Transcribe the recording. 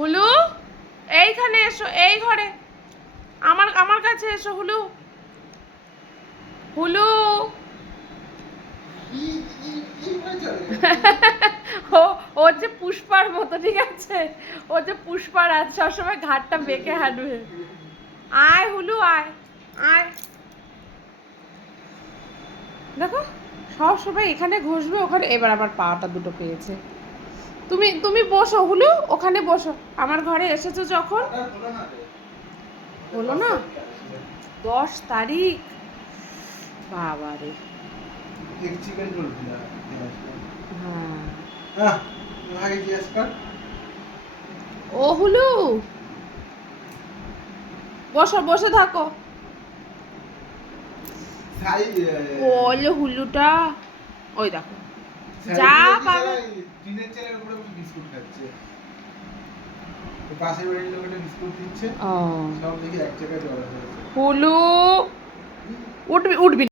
Hulu এইখানে এসো, এই ঘরে আমার আমার কাছে এসো হুলু। হুলু ও ও যে পুষ্পার মতো, ঠিক আছে? ও যে পুষ্পার আছে, সবসময় ঘাটটা বেঁকে হাঁটবে। আয় হুলু আয়, আয়। দেখো সব সময় এখানে ঘষবে, ওখানে এবার আবার পাটা দুটো পেয়েছে। তুমি তুমি বসো হুলু, ওখানে বসো। আমার ঘরে এসেছো যখন। হলো না? 10 তারিখ, বাবা রে। হ্যাঁ ও হুলু, বসো, বসে থাকো। বল হুলুটা, ওই দেখো যা পাবে। বিস্কুট খাচ্ছে, পাশের বাড়ির লোকেরা বিস্কুট দিচ্ছে, সব দেখি এক জায়গায় জড়ো হয়েছে। হুলু উঠবি উঠবি